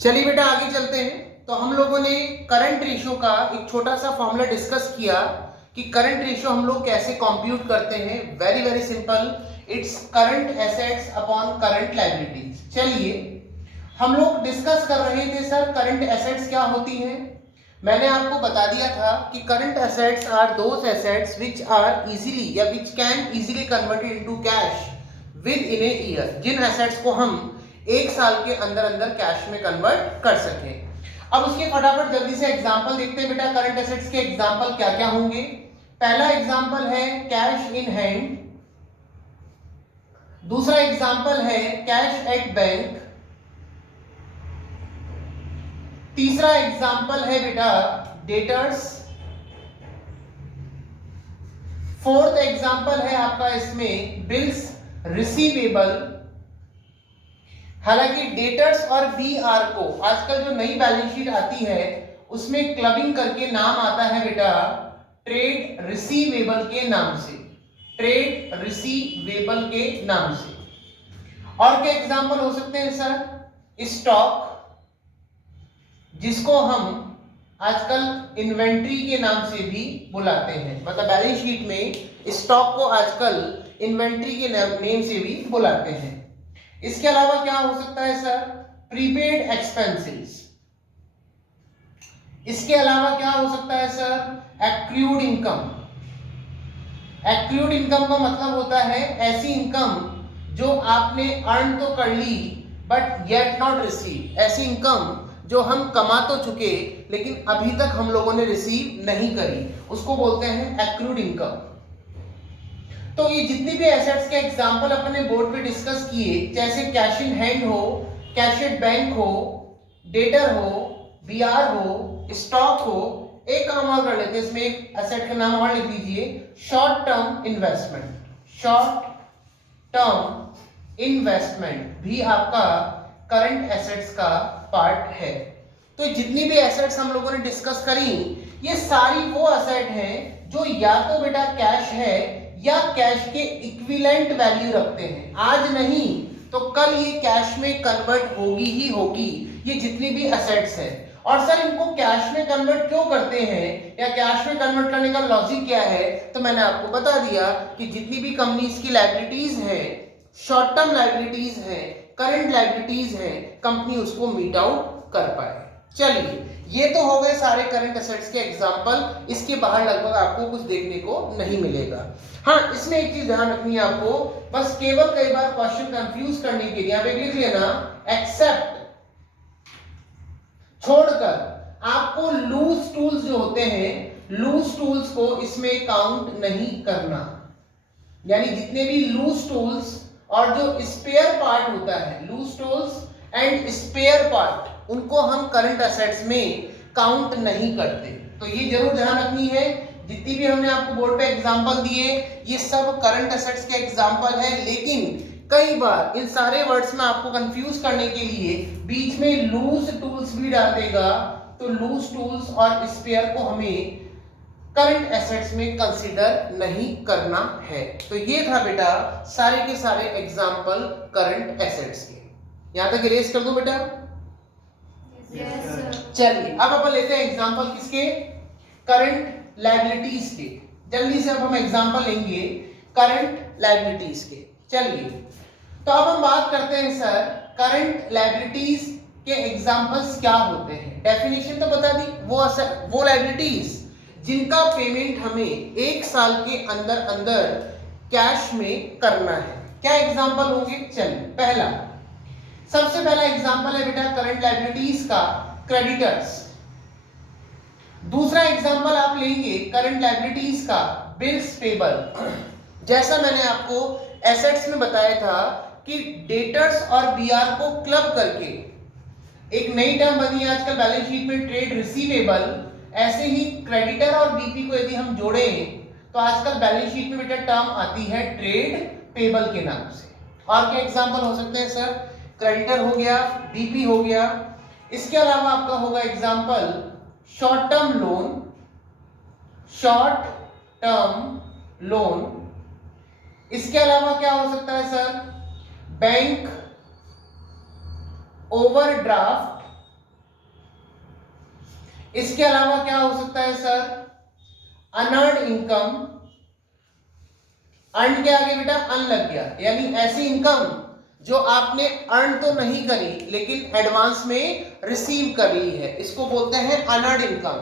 चलिए बेटा आगे चलते हैं। तो हम लोगों ने करंट रेशियो का एक छोटा सा फॉर्मूला डिस्कस किया कि करंट रेशियो हम लोग कैसे कंप्यूट करते हैं। Very very simple, its current assets upon current liabilities. चलिए हम लोग डिस्कस कर रहे थे सर करंट एसेट्स क्या होती हैं। मैंने आपको बता दिया था कि current assets are those assets which are easily या which can easily converted into cash within a year. जिन एसेट्स को हम एक साल के अंदर अंदर कैश में कन्वर्ट कर सके। अब उसके फटाफट जल्दी से एग्जांपल देखते हैं बेटा। करंट एसेट्स के एग्जांपल क्या क्या होंगे। पहला एग्जांपल है कैश इन हैंड, दूसरा एग्जांपल है कैश एट बैंक, तीसरा एग्जांपल है बेटा डेटर्स, फोर्थ एग्जांपल है आपका इसमें बिल्स रिसीवेबल। हालांकि डेटर्स और बीआर को आजकल जो नई बैलेंस शीट आती है उसमें क्लबिंग करके नाम आता है बेटा ट्रेड रिसीवेबल के नाम से, ट्रेड रिसीवेबल के नाम से। और क्या एग्जांपल हो सकते हैं सर, स्टॉक जिसको हम आजकल इन्वेंट्री के नाम से भी बुलाते हैं, मतलब बैलेंस शीट में स्टॉक को आजकल इन्वेंट्री के नेम से भी बुलाते हैं। इसके अलावा क्या हो सकता है सर, प्रीपेड एक्सपेंसेस। इसके अलावा क्या हो सकता है sir, accrued income. Accrued income का मतलब होता है ऐसी इनकम जो आपने अर्न तो कर ली बट येट नॉट रिसीव। ऐसी इनकम जो हम कमा तो चुके लेकिन अभी तक हम लोगों ने रिसीव नहीं करी, उसको बोलते हैं एक्रूड इनकम। तो ये जितनी भी एसेट्स के एग्जांपल अपने बोर्ड पे डिस्कस किए, जैसे कैश इन हैंड हो, कैश एट बैंक हो, डेटर हो, बीआर हो, स्टॉक हो, एक काम और कर लेते हैं, इसमें एक एसेट का नाम और लिख लीजिए, short term investment. Short term investment भी आपका करंट एसेट्स का पार्ट है। तो जितनी भी एसेट्स हम लोगों ने डिस्कस करी, ये सारी वो एसेट हैं जो या तो बेटा कैश है या कैश के इक्विवेलेंट वैल्यू रखते हैं। आज नहीं तो कल ये कैश में कन्वर्ट होगी ही होगी, ये जितनी भी एसेट्स हैं। और सर इनको कैश में कन्वर्ट क्यों करते हैं या कैश में कन्वर्ट करने का लॉजिक क्या है, तो मैंने आपको बता दिया कि जितनी भी कंपनीज की लायबिलिटीज है, शॉर्ट टर्म लायबिलिटीज है, करंट लायबिलिटीज है, कंपनी उसको मीट आउट कर पाए। चलिए ये तो हो गए सारे करंट एसेट्स के एग्जांपल, इसके बाहर लगभग आपको कुछ देखने को नहीं मिलेगा। हाँ, इसमें एक चीज ध्यान रखनी है आपको, बस केवल कई बार क्वेश्चन कंफ्यूज करने के लिए आप एक लिख लेना, एक्सेप्ट छोड़कर आपको लूज टूल्स जो होते हैं, लूज टूल्स को इसमें काउंट नहीं करना। यानी जितने भी लूज टूल्स और जो स्पेयर पार्ट होता है, loose tools and spare part, उनको हम करंट एसेट्स में काउंट नहीं करते। तो ये जरूर ध्यान रखनी है। जितनी भी हमने आपको बोर्ड पे एग्जांपल दिए, ये सब करंट एसेट्स के एग्जांपल है, लेकिन कई बार इन सारे वर्ड्स में आपको कंफ्यूज करने के लिए बीच में लूज टूल्स भी डाल देगा, तो लूज टूल्स और स्पेयर को हमें करंट एसेट्स में कंसीडर नहीं करना है। तो ये था बेटा सारे के सारे एग्जांपल करंट एसेट्स के। यहां तक इरेज कर दूं बेटा? Yes, sir. चलिए अब अपन लेते हैं एग्जांपल किसके, करंट लायबिलिटीज के। जल्दी से अब हम एग्जांपल लेंगे करंट लायबिलिटीज के। चलिए तो अब हम बात करते हैं सर करंट लायबिलिटीज के एग्जांपल्स क्या होते हैं। डेफिनेशन तो बता दी, वो लायबिलिटीज जिनका पेमेंट हमें एक साल के अंदर अंदर कैश में करना है। क्या एग्जांपल होंगे? चलिए सबसे पहला एग्जांपल है बेटा करंट लायबिलिटीज का क्रेडिटर्स। दूसरा एग्जांपल आप लेंगे करंट लायबिलिटीज का बिल्स पेबल। जैसा मैंने आपको एसेट्स में बताया था कि डेटर्स और बीआर को क्लब करके एक नई टर्म बनी है आजकल बैलेंस शीट में, ट्रेड रिसीवेबल। ऐसे ही क्रेडिटर और बीपी को यदि हम जोड़ें तो आजकल बैलेंस शीट में बेटा टर्म आती है ट्रेड पेबल के नाम से। और क्या एग्जांपल हो सकते हैं सर? क्रेडिटर हो गया, बीपी हो गया। इसके अलावा आपका होगा example short term loan, short term loan. इसके अलावा क्या हो सकता है सर? बैंक ओवरड्राफ्ट इसके अलावा क्या हो सकता है सर? अनअर्न्ड इनकम, अर्न के आगे बेटा अन लग गया, यानी ऐसी इनकम जो आपने अर्न तो नहीं करी लेकिन एडवांस में रिसीव कर ली है, इसको बोलते हैं अनअर्न्ड इनकम।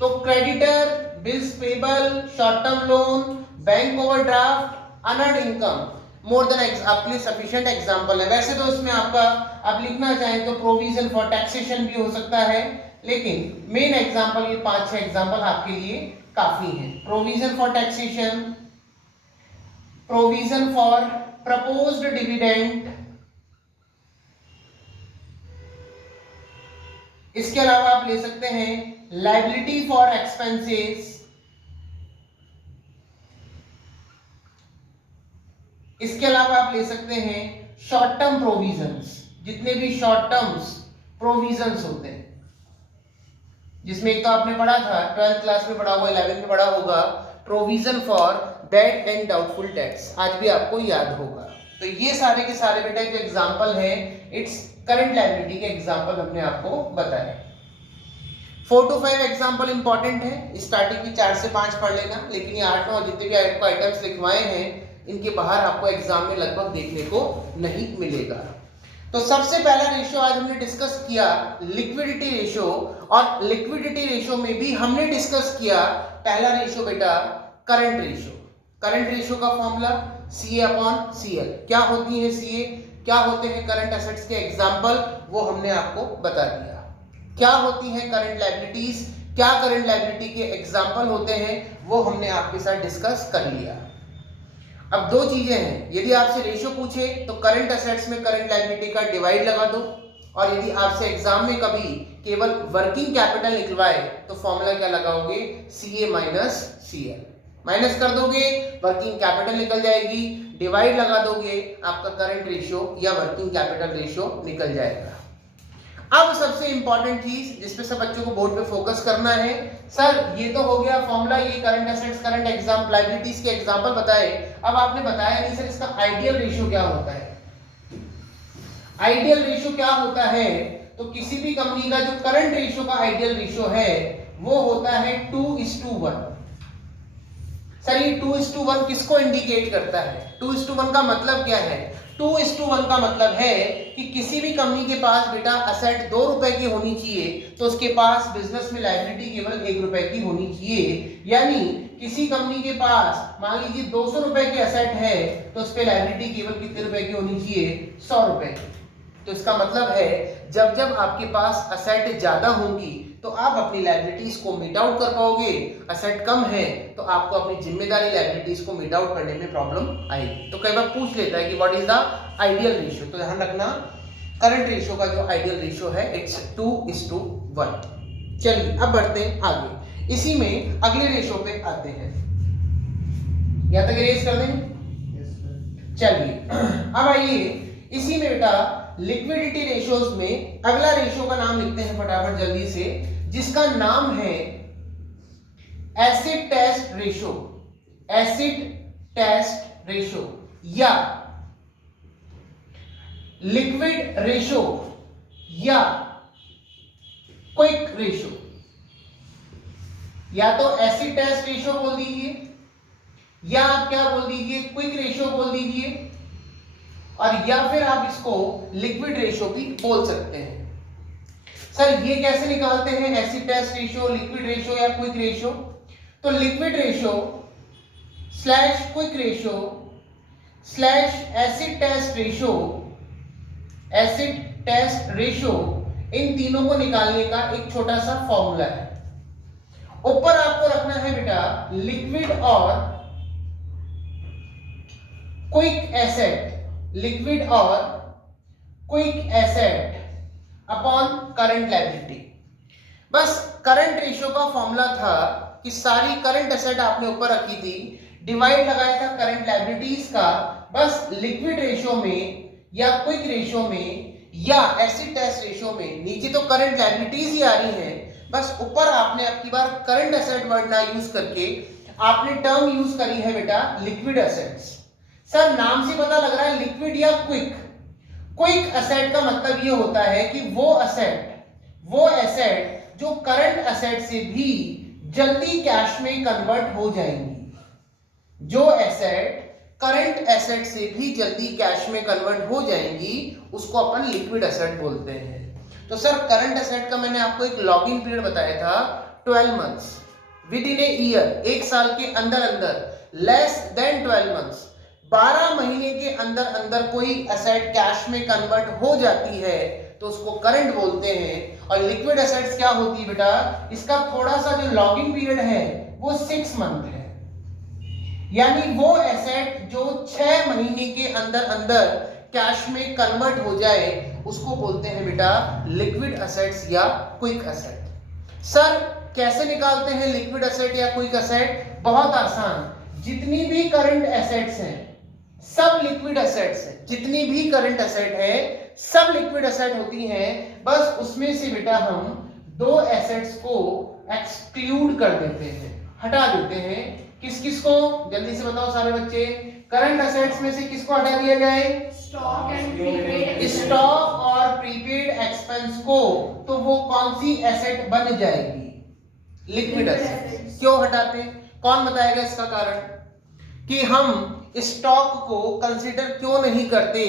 तो creditor, bills payable, short term loan, bank overdraft, unearned income more than आपके लिए सफिशिएंट एग्जांपल है। वैसे तो इसमें आपका आप लिखना चाहें तो प्रोविजन फॉर टैक्सेशन भी हो सकता है, लेकिन मेन एग्जांपल ये 5-6 एग्जांपल आपके लिए काफी हैं। Provision for taxation, provision for proposed dividend, इसके अलावा आप ले सकते हैं लायबिलिटी फॉर एक्सपेंसेस, इसके अलावा आप ले सकते हैं शॉर्ट टर्म प्रोविजंस, जितने भी शॉर्ट टर्म्स प्रोविजंस होते हैं, जिसमें एक तो आपने पढ़ा था 12th क्लास में पढ़ा हुआ, 11th में पढ़ा होगा, provision for bad and doubtful tax, आज भी आपको याद होगा। तो ये सारे के सारे बेटा जो एग्जांपल हैं, इट्स करंट लायबिलिटी के एग्जांपल हमने आपको बताए। 4 to 5 एग्जांपल इंपॉर्टेंट है, स्टार्टिंग की 4 से 5 पढ़ लेना, लेकिन ये 8-9 जितने भी आपको आइटम्स लिखवाए हैं इनके बाहर आपको एग्जाम में लगभग देखने को नहीं मिलेगा। तो सबसे पहला रेशियो आज हमने डिस्कस किया लिक्विडिटी रेशियो, और लिक्विडिटी रेशियो में भी हमने डिस्कस किया पहला रेशियो बेटा करंट रेशियो। करंट रेशियो का फॉर्मूला CA/CL, क्या होती है CA, क्या होते हैं करंट एसेट्स के एग्जांपल, वो हमने आपको बता दिया। क्या होती है करंट लायबिलिटीज, क्या करंट लायबिलिटी के एग्जांपल होते हैं, वो हमने आपके साथ डिस्कस कर लिया। अब 2 चीजें हैं, यदि आपसे रेशियो पूछे तो करंट एसेट्स में करंट लायबिलिटी का डिवाइड लगा दो, और यदि आपसे एग्जाम में कभी केवल वर्किंग कैपिटल निकलवाए तो फॉर्मूला क्या लगाओगे, CA-CL, माइनस कर दोगे वर्किंग कैपिटल निकल जाएगी, डिवाइड लगा दोगे आपका करंट रेशियो या वर्किंग कैपिटल रेशियो निकल जाएगा। अब सबसे इंपॉर्टेंट चीज जिसपे सब बच्चों को बोर्ड पे फोकस करना है, सर ये तो हो गया फॉर्मूला, ये current assets current exam liabilities के एग्जांपल बताए, अब आपने बताया नहीं सर इसका आइडियल रेशियो क्या होता है। आइडियल रेशियो क्या होता है, तो किसी भी कंपनी का जो करंट रेशियो का आइडियल रेशियो है वो होता है 2:1। सर ये 2:1 किसको इंडिकेट करता है? 2:1 का मतलब क्या है? 2:1 का मतलब है कि किसी भी कंपनी के पास बेटा असेट 2 रुपए की होनी चाहिए तो उसके पास बिजनेस में लायबिलिटी केवल 1 रुपए की होनी चाहिए। यानी किसी कंपनी के पास मान लीजिए 200 रुपए की असेट है तो उस पे लायबिलिटी केवल कितने रुपए की होनी चाहिए, 100 रुपए की। तो इसका मतलब है जब जब आपके पास असेट ज्यादा होंगी तो आप अपनी लायबिलिटीज को मीट आउट कर पाओगे, असेट कम है तो आपको अपनी जिम्मेदारी लायबिलिटीज को मीट आउट करने में प्रॉब्लम आएगी। तो कई बार पूछ लेता है कि what is the ideal ratio, तो ध्यान रखना करंट रेशियो का जो आइडियल रेशियो है इट्स 2:1। चलिए अब बढ़ते हैं आगे, इसी में अगले रेशियो पे आते हैं, यहां तक इरेज कर दें। चलिए अब आइए इसी में बेटा लिक्विडिटी रेशियोज में अगला रेशियो का नाम लिखते हैं फटाफट जल्दी से, जिसका नाम है acid test ratio. Acid test ratio या लिक्विड रेशियो या क्विक रेशियो, या तो एसिड टेस्ट रेशियो बोल दीजिए या आप क्या बोल दीजिए, क्विक रेशियो बोल दीजिए, और या फिर आप इसको लिक्विड रेशियो भी बोल सकते हैं। सर ये कैसे निकालते हैं acid test ratio, liquid ratio या क्विक रेशियो? तो liquid ratio slash quick ratio slash acid test ratio, acid test ratio, इन तीनों को निकालने का एक छोटा सा फॉर्मूला है। ऊपर आपको रखना है बेटा लिक्विड और क्विक एसेट, लिक्विड और quick asset upon current liability. बस करंट रेशियो का फॉर्मूला था कि सारी करंट एसेट आपने ऊपर रखी थी, डिवाइड लगाया था करंट लायबिलिटीज का, बस लिक्विड रेशियो में या क्विक रेशियो में या एसिड टेस्ट रेशियो में, नीचे तो करंट लायबिलिटीज ही आ रही हैं, बस ऊपर आपने अब की बार करंट एसेट वर्ड ना यूज करके आपने टर्म यूज करी है बेटा लिक्विड एसेट्स। सर नाम से पता लग रहा है लिक्विड या क्विक। क्विक एसेट का मतलब ये होता है कि वो एसेट जो करंट एसेट से भी जल्दी कैश में कन्वर्ट हो जाएंगी, जो एसेट करंट एसेट से भी जल्दी कैश में कन्वर्ट हो जाएंगी उसको अपन लिक्विड एसेट बोलते हैं। तो सर करंट एसेट का मैंने आपको एक लॉगिंग पीरियड बताया था 12 months with in a year, एक साल के अंदर अंदर, लेस देन 12 मंथ्स, 12 महीने के अंदर अंदर कोई एसेट कैश में कन्वर्ट हो जाती है तो उसको करंट बोलते हैं। और लिक्विड एसेट्स क्या होती है बेटा, इसका थोड़ा सा जो लॉगिंग पीरियड है वो 6 मंथ है, यानी वो एसेट जो 6 महीने के अंदर अंदर कैश में कन्वर्ट हो जाए उसको बोलते हैं बेटा लिक्विड एसेट्स या क्विक एसेट। सर कैसे निकालते हैं लिक्विड एसेट या क्विक एसेट? बहुत आसान, जितनी भी करंट एसेट्स हैं सब लिक्विड एसेट्स हैं, जितनी भी करंट एसेट है सब लिक्विड एसेट होती हैं, बस उसमें से बेटा हम दो एसेट्स को एक्सक्लूड कर देते हैं, हटा देते हैं। किस किस को, जल्दी से बताओ सारे बच्चे, करंट एसेट्स में से किसको हटा दिया जाए? स्टॉक एंड प्रीपेड, स्टॉक और प्रीपेड एक्सपेंस को। तो वो कौन सी एसेट बन जाएगी? Liquid asset. क्यों हटाते हैं, कौन बताएगा इसका कारण? कि हम स्टॉक को कंसीडर क्यों नहीं करते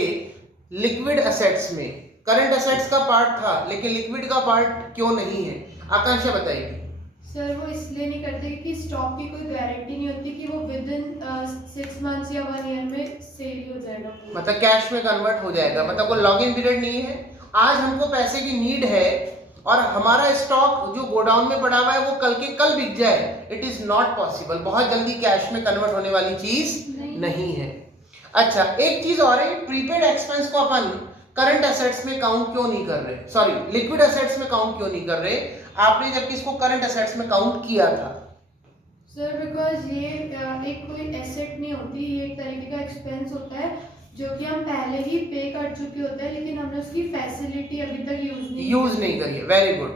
लिक्विड एसेट्स में? करंट एसेट्स का पार्ट था लेकिन लिक्विड का पार्ट क्यों नहीं है? आकांक्षा बताएगी। सर वो इसलिए नहीं करते क्योंकि स्टॉक की कोई गारंटी नहीं होती कि वो विद इन 6 मंथ्स या 1 ईयर में सेल हो जाएगा, मतलब कैश में कन्वर्ट हो जाएगा, मतलब कोई लॉगिंग पीरियड नहीं है। आज हमको पैसे की नीड है और हमारा स्टॉक जो गोडाउन में पड़ा हुआ है वो कल के कल बिक जाए, इट इज नॉट पॉसिबल, बहुत जल्दी कैश में कन्वर्ट होने वाली चीज नहीं है। अच्छा एक चीज और है, प्रीपेड एक्सपेंस को अपन करंट एसेट्स में काउंट क्यों नहीं कर रहे, सॉरी लिक्विड एसेट्स में काउंट क्यों नहीं कर रहे? आपने जब किसको करंट एसेट्स में काउंट किया था? सर बिकॉज ये एक कोई एसेट नहीं होती, ये एक तरीके का एक्सपेंस होता है जो कि हम पहले ही पे कर चुके होते हैं लेकिन हमने उसकी फैसिलिटी अभी तक यूज नहीं करी है। Very good.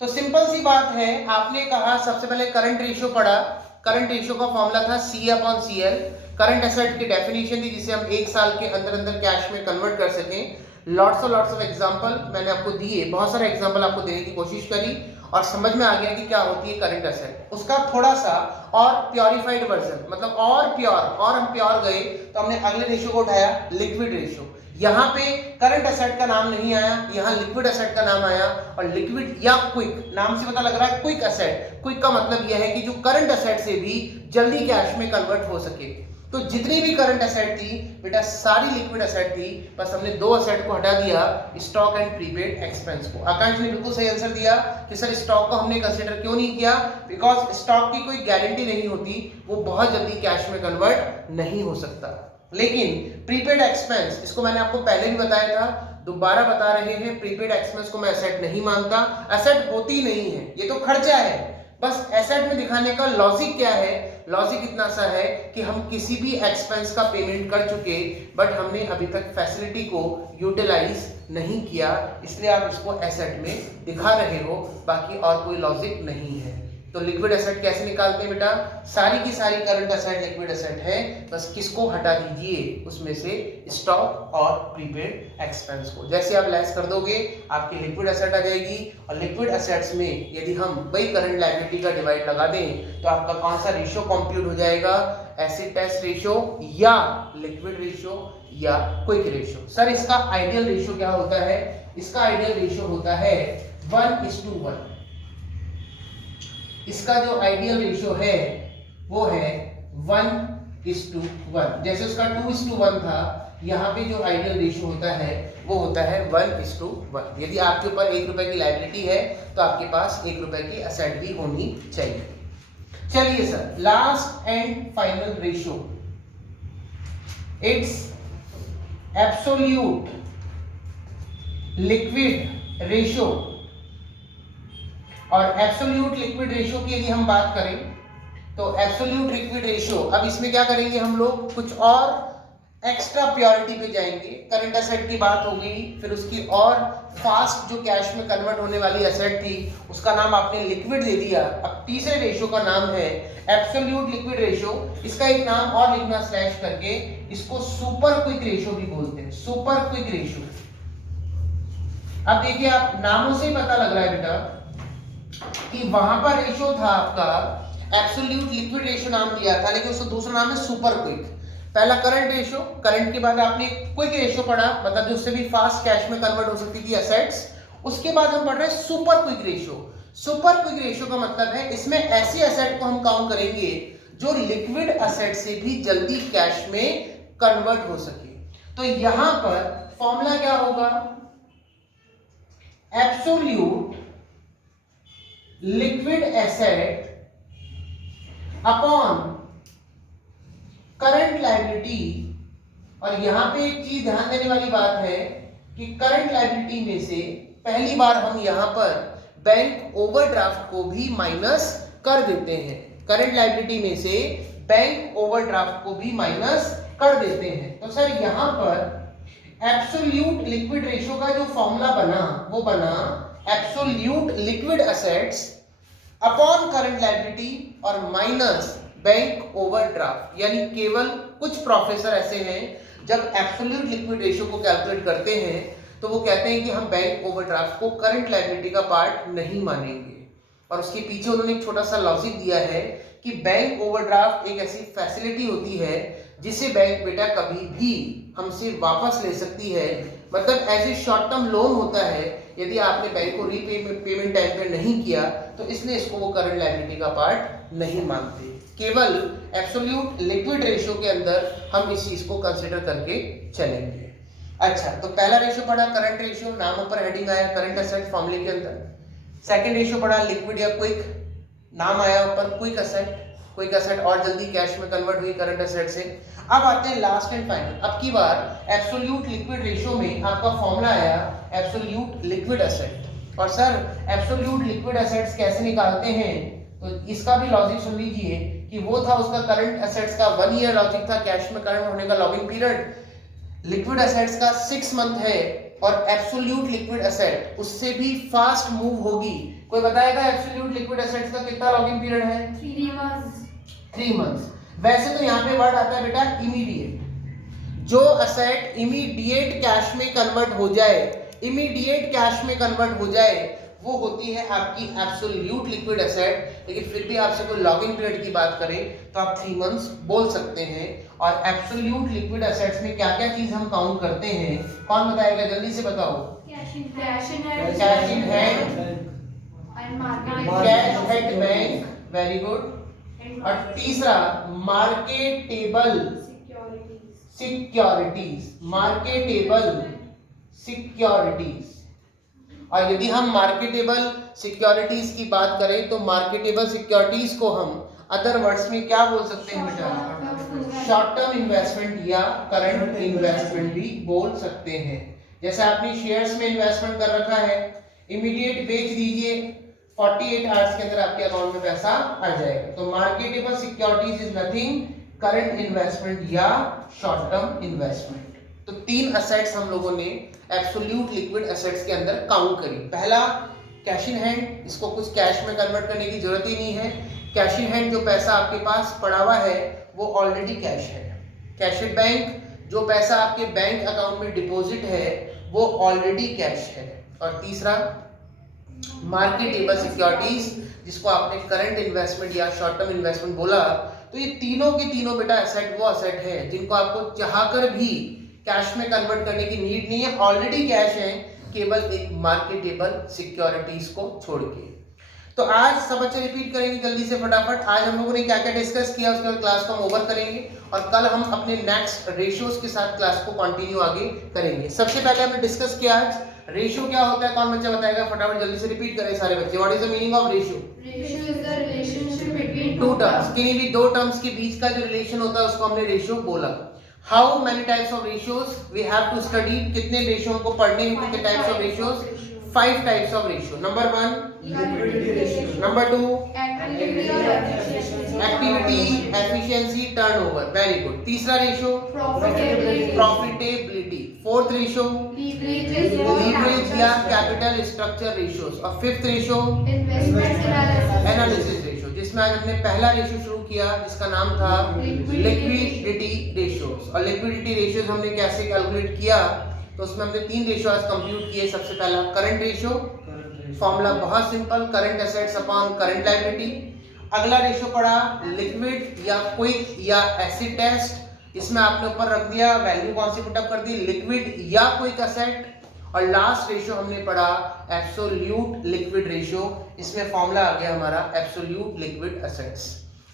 तो सिंपल सी बात है, आपने कहा सबसे पहले करंट रेशियो पढ़ा, करंट रेशियो का फॉर्मूला था C/CL, करंट एसेट की डेफिनेशन थी जिसे हम एक साल के अंदर अंदर कैश में कन्वर्ट कर सकें। लॉट्स ऑफ एग्जांपल मैंने आपको दिए, बहुत सारे एग्जांपल आपको देने की कोशिश करी और समझ में आ गया कि क्या होती है करंट एसेट। उसका थोड़ा सा और प्योरीफाइड वर्जन, मतलब और प्योर, और हम प्योर गए तो हमने अगले रेशियो को उठाया लिक्विड रेशियो। यहाँ पे करंट एसेट का नाम नहीं आया, यहाँ लिक्विड एसेट का नाम आया। और लिक्विड या क्विक, नाम से पता लग रहा है क्विक एसेट, क्विक का मतलब यह है कि जो करंट एसेट से भी जल्दी कैश में कन्वर्ट हो सके। तो जितनी भी करंट एसेट थी बेटा सारी लिक्विड एसेट थी, बस हमने दो एसेट को हटा दिया, स्टॉक एंड प्रीपेड एक्सपेंस को। आकांक्ष ने बिल्कुल सही आंसर दिया कि सर स्टॉक को हमने कंसीडर क्यों नहीं किया, बिकॉज स्टॉक की कोई गारंटी नहीं होती, वो बहुत जल्दी कैश में कन्वर्ट नहीं हो सकता। लेकिन प्रीपेड एक्सपेंस, इसको मैंने आपको पहले भी बताया था, दोबारा बता रहे हैं, प्रीपेड एक्सपेंस को मैं एसेट नहीं मानता, एसेट होती नहीं है, ये तो खर्चा है। बस एसेट में दिखाने का लॉजिक क्या है? लॉजिक इतना सा है कि हम किसी भी एक्सपेंस का पेमेंट कर चुके बट हमने अभी तक फैसिलिटी को यूटिलाइज नहीं किया, इसलिए आप इसको एसेट में दिखा रहे हो, बाकी और कोई लॉजिक नहीं है। तो लिक्विड एसेट कैसे निकालते हैं बेटा? सारी की सारी करंट एसेट लिक्विड एसेट है, बस किसको हटा दीजिए उसमें से? स्टॉक और प्रीपेड एक्सपेंस को। जैसे आप लेस कर दोगे आपकी लिक्विड एसेट आ जाएगी, और लिक्विड एसेट्स में यदि हम वही करंट लायबिलिटी का डिवाइड लगा दें तो आपका कौन सा रेशियो कंप्यूट हो जाएगा? एसिड टेस्ट रेशियो या लिक्विड रेशियो या क्विक रेशियो। सर इसका आइडियल रेशियो क्या होता है? इसका आइडियल रेशियो होता है 1:1। इसका जो आइडियल रेशियो है वो है 1:1। जैसे उसका 2:1 था, यहाँ पे जो आइडियल रेशियो होता है वो होता है 1:1। यदि आपके ऊपर 1 रुपए की लायबिलिटी है तो आपके पास 1 रुपए की एसेट भी होनी चाहिए। चलिए sir, last and final ratio, it's absolute liquid ratio. और एब्सोल्यूट लिक्विड रेशियो की यदि हम बात करें तो एब्सोल्यूट लिक्विड रेशियो, अब इसमें क्या करेंगे हम लोग, कुछ और एक्स्ट्रा प्योरिटी पे जाएंगे। करंट एसेट की बात हो गई, फिर उसकी और फास्ट जो कैश में कन्वर्ट होने वाली एसेट थी उसका नाम आपने लिक्विड दे दिया। अब तीसरे रेशियो का नाम है एब्सोल्यूट लिक्विड रेशियो। इसका एक नाम और लिखना स्लैश करके, इसको सुपर क्विक रेशियो भी बोलते हैं, सुपर क्विक रेशियो। अब देखिए आप नामों से ही पता लग रहा है बेटा कि वहां पर रेशियो था आपका एब्सोल्यूट लिक्विड रेशियो नाम दिया था, लेकिन उसका दूसरा नाम है सुपर क्विक। पहला करंट रेशियो, करंट के बाद आपने क्विक रेशियो पढ़ा, मतलब जो उससे भी फास्ट कैश में कन्वर्ट हो सकती थी एसेट्स। उसके बाद हम पढ़ रहे हैं super quick ratio. Super quick ratio का मतलब है इसमें ऐसी एसेट को हम काउंट करेंगे जो लिक्विड एसेट से भी जल्दी कैश में कन्वर्ट हो सके। तो यहां पर फॉर्मूला क्या होगा, absolute liquid asset upon current liability. और यहां पे एक चीज ध्यान देने वाली बात है कि करंट लायबिलिटी में से पहली बार हम यहां पर बैंक ओवरड्राफ्ट को भी माइनस कर देते हैं। करंट लायबिलिटी में से बैंक ओवरड्राफ्ट को भी माइनस कर देते हैं। तो सर यहां पर एब्सोल्यूट लिक्विड रेशियो का जो फॉर्मूला बना वो बना absolute liquid assets upon current liability और माइनस बैंक ओवरड्राफ्ट। यानी केवल कुछ प्रोफेसर ऐसे हैं जब एब्सोल्यूट लिक्विड रेशियो को कैलकुलेट करते हैं तो वो कहते हैं कि हम बैंक ओवरड्राफ्ट को करंट लायबिलिटी का पार्ट नहीं मानेंगे। और उसके पीछे उन्होंने एक छोटा सा लॉजिक दिया है कि बैंक ओवरड्राफ्ट एक ऐसी फैसिलिटी होती है जिसे बैंक बेटा कभी भी हमसे वापस ले सकती है। मतलब as a short term loan होता है, यदि आपने बैंक को पेमेंट टाइम पे नहीं किया तो इसलिए इसको वो करंट लायबिलिटी का पार्ट नहीं मानते। केवल एब्सोल्यूट लिक्विड रेशियो के अंदर हम इस चीज को कंसीडर करके चलेंगे। अच्छा, तो पहला रेशियो पढ़ा करंट रेशियो, नाम ऊपर हेडिंग आया करंट एसेट फॉर्मूले के अंदर। सेकंड रेशियो पढ़ा लिक्विड या क्विक, नाम आया ऊपर क्विक एसेट। क्विक एसेट और जल्दी कैश में कन्वर्ट हुई करंट एसेट से। अब आते हैं लास्ट एंड फाइनल, अब की बार एब्सोल्यूट लिक्विड रेशियो में आपका फॉर्मूला आया एब्सोल्यूट लिक्विड एसेट। और सर एब्सोल्यूट लिक्विड एसेट्स कैसे निकालते हैं, तो इसका भी लॉजिक सुन लीजिए कि वो था उसका करंट एसेट्स का 1 ईयर लॉजिक था, कैश में कन्वर्ट होने का लॉगिंग पीरियड। लिक्विड एसेट्स का 6 मंथ है और एब्सोल्यूट लिक्विड एसेट उससे भी फास्ट मूव होगी। कोई बताएगा एब्सोल्यूट लिक्विड एसेट्स का कितना लॉगिंग पीरियड है? 3 months। 3 मंथ्स। वैसे तो यहाँ पे वर्ड आता है बेटा इमीडिएट। जो एसेट इमीडिएट कैश में कन्वर्ट हो जाए, इमीडिएट कैश में कन्वर्ट हो जाए, वो होती है आपकी एब्सोल्यूट लिक्विड एसेट। लेकिन फिर भी आपसे कोई लॉगिंग पीरियड की बात करें तो आप 3 मंथ्स बोल सकते हैं। और एब्सोल्यूट लिक्विड एसेट्स में क्या क्या चीज हम काउंट करते हैं, कौन बताएगा, जल्दी से बताओ। Cash in hand, cash in hand, and market, cash at bank, very good. और तीसरा मार्केटेबल सिक्योरिटीज, मार्केटेबल सिक्योरिटीज। और यदि हम मार्केटेबल सिक्योरिटीज की बात करें तो मार्केटेबल सिक्योरिटीज को हम अदर वर्ड्स में क्या बोल सकते हैं बेटा? शॉर्ट टर्म इन्वेस्टमेंट या करंट इन्वेस्टमेंट भी बोल सकते हैं। जैसे आपने शेयर्स में इन्वेस्टमेंट कर रखा है, इमीडिएट बेच दीजिए, 48 आवर्स के अंदर आपके अकाउंट में पैसा आ जाएगा। तो marketable securities is nothing current investment या शॉर्ट टर्म इन्वेस्टमेंट। तो 3 एसेट्स हम लोगों ने एब्सोल्यूट लिक्विड एसेट्स के अंदर काउंट करी। पहला कैश इन हैंड, इसको कुछ कैश में कन्वर्ट करने की जरूरत ही नहीं है। कैश इन हैंड जो पैसा आपके पास पड़ा हुआ है वो ऑलरेडी कैश है। कैश एट बैंक, जो पैसा आपके बैंक अकाउंट में डिपॉजिट है वो ऑलरेडी कैश है। और तीसरा मार्केटेबल सिक्योरिटीज, जिसको आपने करंट इन्वेस्टमेंट या शॉर्ट टर्म इन्वेस्टमेंट बोला। तो ये तीनों के तीनों बेटा एसेट वो एसेट है जिनको आपको चाहकर भी कैश में कन्वर्ट करने की नीड नहीं है, ऑलरेडी कैश है, केवल एक मार्केटेबल सिक्योरिटीज को छोड़ के। तो आज सब बच्चे रिपीट करेंगे जल्दी से फटाफट। आज हम लोगों ने क्या क्या डिस्कस किया उसके बाद क्लास को हम ओवर करेंगे और कल हम अपने नेक्स्ट रेशियोज के साथ क्लास को कंटिन्यू आगे करेंगे। सबसे पहले हमने डिस्कस किया आज रेशियो क्या होता है, कौन बच्चा बताएगा? फटाफट जल्दी से रिपीट करें सारे बच्चे। What is the meaning of ratio? Ratio is the relationship between two terms, किन्हीं भी दो टर्म्स के बीच का जो रिलेशन होता है उसको हमने रेशियो बोला। How many types of ratios we have to study, कितने रेशियो हमको पढ़ने हैं, कितने types of ratios? 5 types of ratio. Number 1 number 2 activity, efficiency, turnover, very good. तीसरा ratio profitability. Fourth ratio leverage या कैपिटल स्ट्रक्चर रेशियोज। और fifth ratio analysis ratio, जिसमें आज हमने पहला रेशियो शुरू किया जिसका नाम था लिक्विडिटी रेशियोज। और लिक्विडिटी रेशियोज हमने कैसे कैलकुलेट किया, तो उसमें हमने 3 रेशियो आज कंप्यूट किए। सबसे पहला करंट रेशियो, फॉर्मूला बहुत simple, current assets upon current liability. अगला रेशियो पड़ा लिक्विड या क्विक या एसिड टेस्ट, इसमें आपने ऊपर रख दिया वैल्यू कौन सी पुटअप कर दी, लिक्विड या क्विक एसेट। और लास्ट रेशियो हमने पढ़ा एब्सोल्यूट लिक्विड रेशियो, इसमें फॉर्मूला आ गया हमारा एब्सोल्यूट लिक्विड एसेट्स।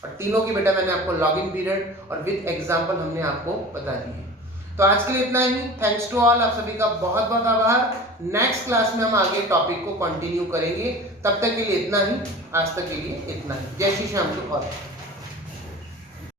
और तीनों की बेटा मैंने आपको लॉगिन पीरियड और विद एग्जांपल हमने आपको बता दिए। तो आज के लिए इतना ही, थैंक्स टू ऑल, आप सभी का बहुत बहुत आभार। नेक्स्ट क्लास में हम आगे टॉपिक को कंटिन्यू करेंगे, तब तक के लिए इतना ही, आज तक के लिए इतना ही। जय श्री श्याम टू ऑल।